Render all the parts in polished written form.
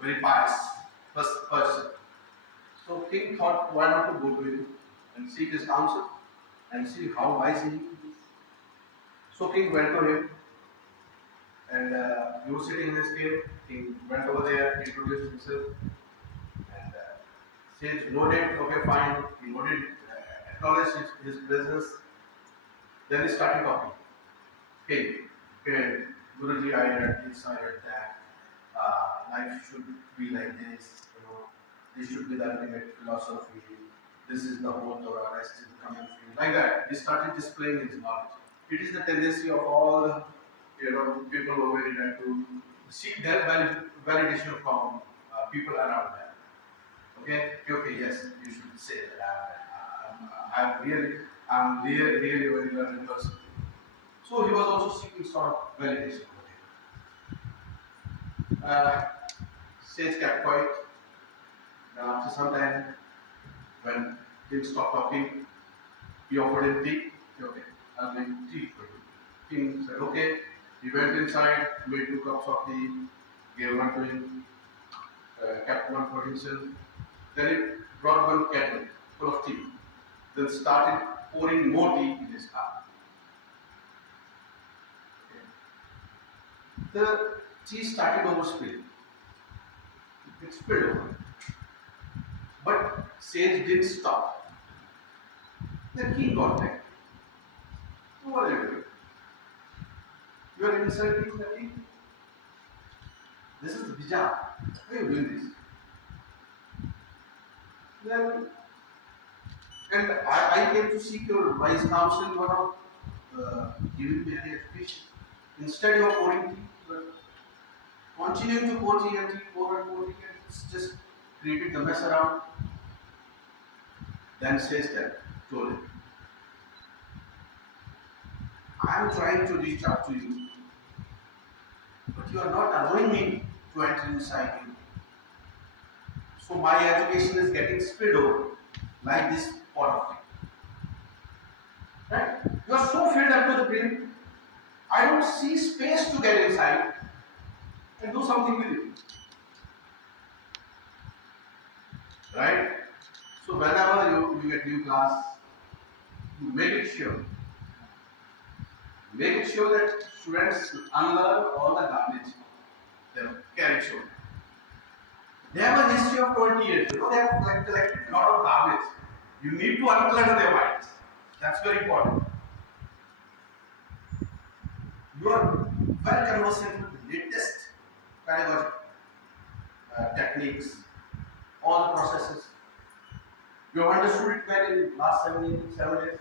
very pious person. So king thought, why not to go to him and seek his counsel and see how wise he is. So king went to him and he was sitting in his cave. King went over there, introduced himself and says, noted, okay fine, he noted, acknowledged his business. Then he started talking. Hey, Guruji, I read this, I read that. Life should be like this, this should be the ultimate philosophy. This is the whole Torah, rest is coming free. Like that, he started displaying his knowledge. It is the tendency of all the people over here to seek their validation from people around them. Okay, yes, you should say that I'm really very learned person. So he was also seeking sort of validation. Sage kept quiet. And after some time, when King stopped talking, he offered him tea. Okay, I'll make tea for you. King said, okay. He went inside, made 2 cups of tea, gave one to him, kept one for himself. Then he brought one kettle full of tea. Then started pouring more tea in his cup. Okay. The tea started overspilling. It spilled over. But Sage didn't stop. The king got angry. What are you doing? You are insulting the king. This is the bija. Why are you doing this? Then, and I came to seek your wise counsel. You are not giving me any education. Instead, you are pouring tea. You are continuing to pour tea and tea, pour and tea, and it's just created the mess around. Then says that, told him, I am trying to reach out to you, but you are not allowing me to enter inside you. So my education is getting spilled over like this pot of tea. Right? You are so filled up to the brim, I don't see space to get inside and do something with it. Right? So whenever you get new class, you make it sure that students unlearn all the garbage they carry shown. They have a history of 20 years. They have collected a lot of garbage. You need to unclutter their minds. That's very important. You are well conversant with the latest pedagogic techniques, all the processes. You have understood it well in the last 7 days.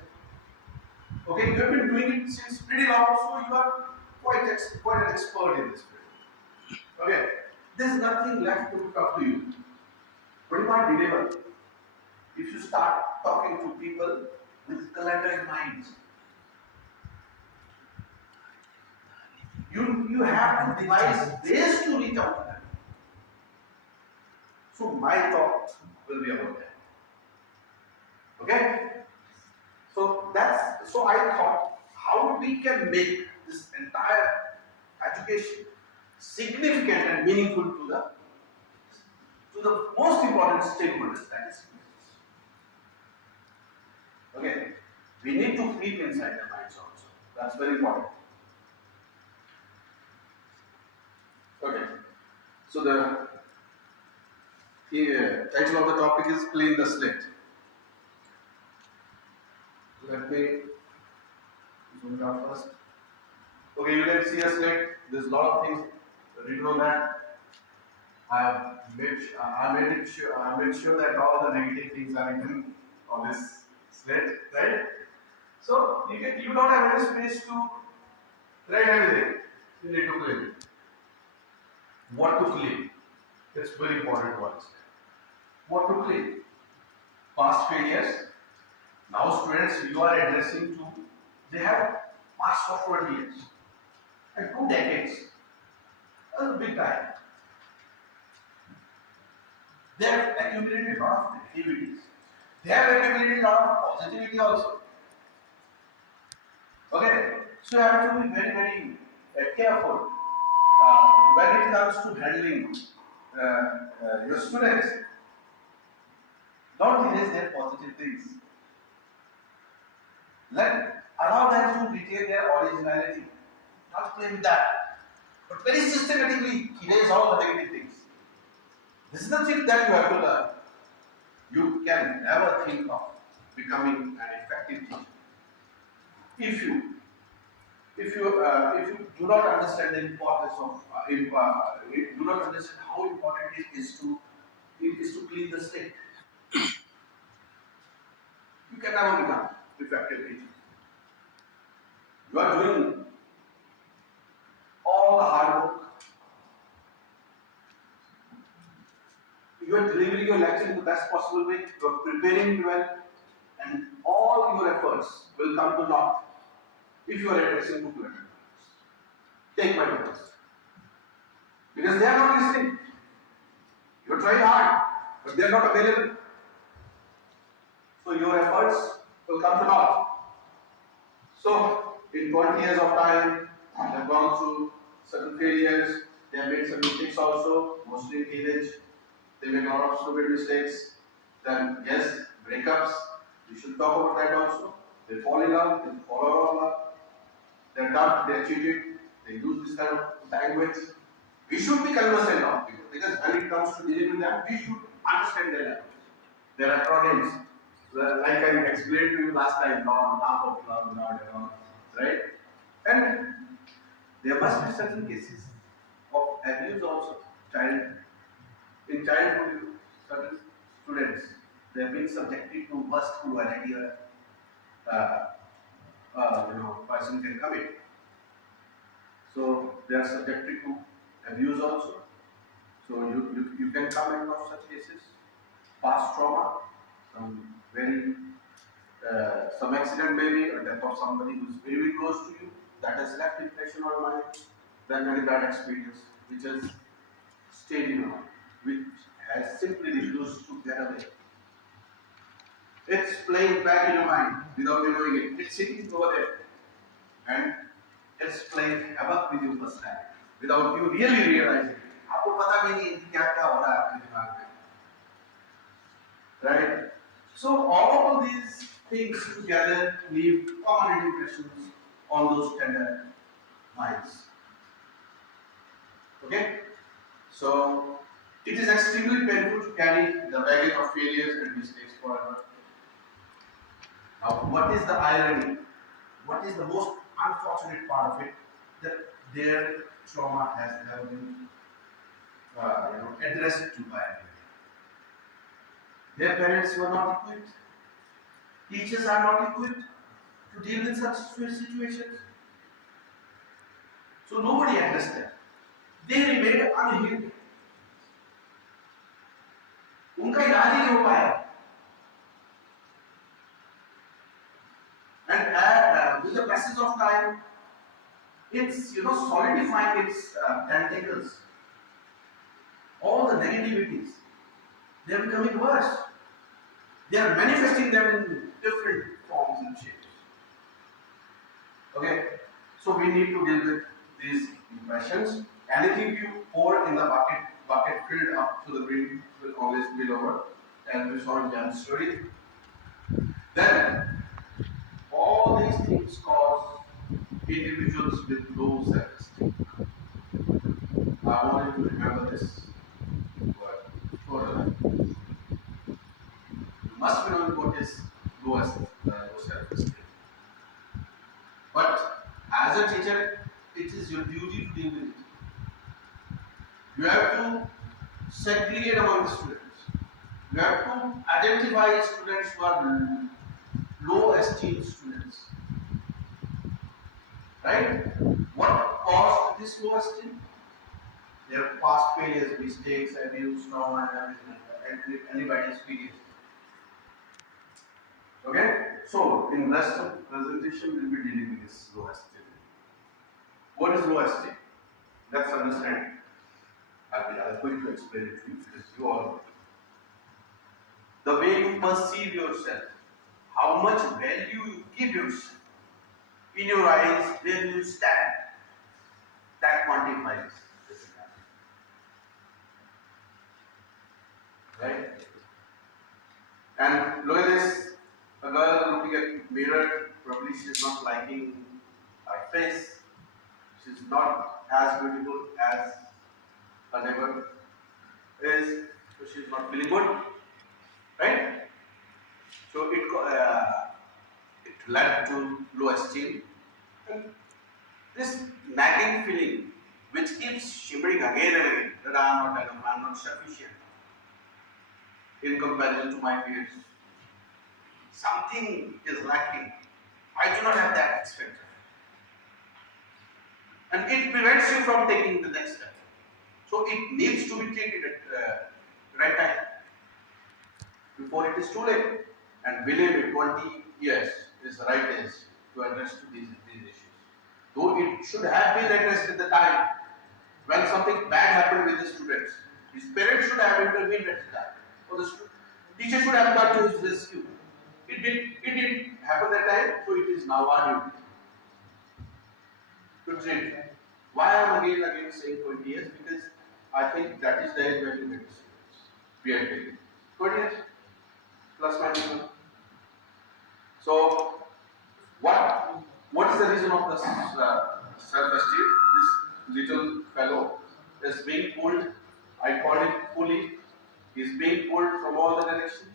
Okay, you have been doing it since pretty long, so you are quite an expert in this field. Okay, there is nothing left to talk to you. But you can't deliver if you start talking to people with calendar in mind. You have to devise ways to reach out to them. So my talk will be about that. Okay? So I thought how we can make this entire education significant and meaningful to the most important stakeholders, that is students. Okay? We need to flip inside their minds also. That's very important. Okay. So the title of the topic is Clean the Slate. Let me zoom it out first. Okay, you can see a slate. There's a lot of things written on that. I made sure that all the negative things are written on this slate, right? So you don't have any space to write anything. You need to clean it. What to clean? It's very important to understand. What to clean? Past failures. Now students you are addressing to, they have past of 20 years and 2 decades. That's a big time. They have accumulated a lot of negativities. They have accumulated a lot of positivity also. Okay, so you have to be very, very careful when it comes to handling your students, don't erase their positive things. Allow them to retain their originality. Not claim that, but very systematically erase all the negative things. This is the thing that you have to learn. You can never think of becoming an effective teacher if you do not understand the importance of do not understand how important it is to clean the slate. You can never become effective teacher. You are doing all the hard work. You are delivering your lecture in the best possible way. You are preparing well, and all your efforts will come to naught if you are addressing book learners. Take my advice. Because they are not listening. You are trying hard, but they are not available. So your efforts will come to naught. So, in 20 years of time, they have gone through certain failures, they have made some mistakes also, mostly in teenage. They make a lot of stupid mistakes. Then, yes, breakups, we should talk about that also. They fall in love, they follow love. They're dark, they're cheated, they use this kind of language. We should be conversant of people because when it comes to dealing with them, we should understand their language. Their acronyms, like I explained to you last time, non, half of love, not and all, right? And there must be certain cases of abuse also. In childhood, certain students they have been subjected to worst cruelty person can commit. So they are subjected to abuse also. So you can come across such cases, past trauma, some accident maybe, or death of somebody who is very, very close to you, that has left impression on your mind. Then very bad experience, which has stayed in your mind, which has simply refused to get away. It's playing back in your mind without you knowing it. It's sitting over there, and it's playing havoc with your personality without you really realizing it. आपको पता भी नहीं क्या क्या हो रहा है आपके दिमाग में, right? So all these things together leave permanent impressions on those tender minds. Okay? So it is extremely painful to carry the baggage of failures and mistakes forever. Now, what is the irony? What is the most unfortunate part of it? That their trauma has never been addressed to by anybody. Their parents were not equipped. Teachers are not equipped to deal with such situations. So nobody understands. They remain unhealed. उनका इलाज ही नहीं हो पाया. And with the passage of time, it's solidifying its tentacles. All the negativities, they are becoming worse. They are manifesting them in different forms and shapes. Okay, so we need to deal with these impressions. Anything you pour in the bucket filled up to the brim will always spill over, as we saw in Jan's story. Then all these things cause individuals with low self-esteem. I want you to remember this word for life. You must be knowing what is low self-esteem. But as a teacher, it is your duty to deal with it. You have to segregate among the students. You have to identify students who are low esteem students. Right? What caused this low esteem? Their past failures, mistakes, abuse, trauma, and everything, anybody's experience. Okay? So, in the rest of the presentation, we'll be dealing with this low esteem. What is low esteem? Let's understand. I'm going to explain it to you because you all know. The way you perceive yourself, how much value you give yourself, in your eyes, where you stand, that quantifies this. right? And look at this, a girl looking at mirror, probably she's not liking her face. She's not as beautiful as her neighbor is, so she's not feeling good, right? So it led to low esteem. And this nagging feeling, which keeps shimmering again and again, that I am not enough, I am not sufficient in comparison to my peers. Something is lacking. I do not have that expected. And it prevents you from taking the next step. So it needs to be treated at right time before it is too late. And believe me, 20 years is the right age to address to these issues. Though it should have been addressed at the time when something bad happened with the students. His parents should have intervened at the time. Or the teacher should have come to his rescue. It didn't happen that time, so it is now our duty to treat. Why I am again saying 20 years? Because I think that is the age when you get the students. We are taking 20 years plus minus 1. So what is the reason of this self-esteem? This little fellow is being pulled. I call it pulley. He is being pulled from all the directions.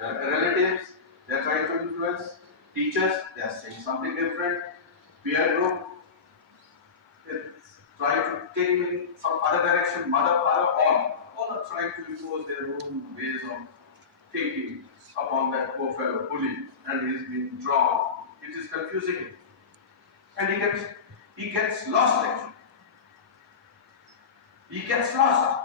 Relatives, they are trying to influence. Teachers, they are saying something different. Peer group, it's trying to take him in some other direction. Mother, father, all are trying to impose their own ways of thinking upon that poor fellow bully, and he is being drawn. It is confusing him, and he gets lost actually. He gets lost.